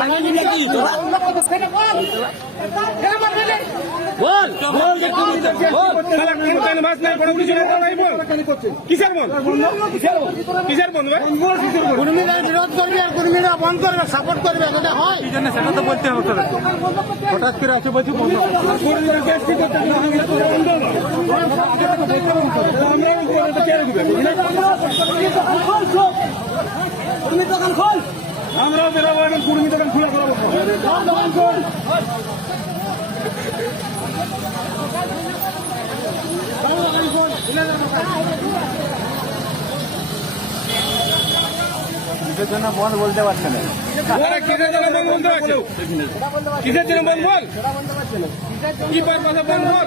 ভাঙিনি নাকি তোরা বল বল কিসের বল কিসের বল কর্মীরা বিরোধ করবে আর কর্মীরা বন্ধ করবে সাপোর্ট করবে এটা হয় কি জন্য সেটা তো বলতে হবে তোদের হঠাৎ করে আছে বলছি বন্ধ আমরা বেরোবো এখন কুড়ি দোকান খোলা করাবো কিসের জন্য বন্ধ বলতে পারছে না কিসের জন্য বন্ধ বলতে পারছে কিসের জন্য বন্ধ বল কি কথা বল বল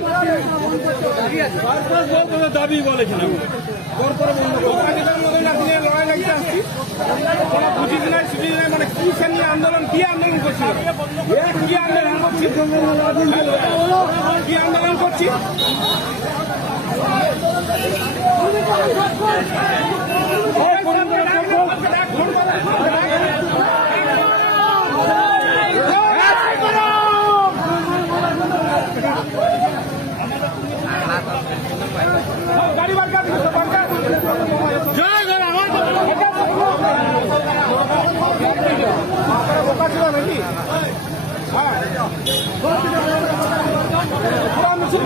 দাবি বলেছিলাম লড়াই লাগতে আসছি বুঝিস নাই সুঝিস নাই মানে কি সে নিয়ে আন্দোলন কি আন্দোলন করছিল কি আন্দোলন করছি কি আন্দোলন করছি গাড়ি বার কাট জয় জয় আমার বোকা ছিল নাকি হ্যাঁ পুরা মিছিল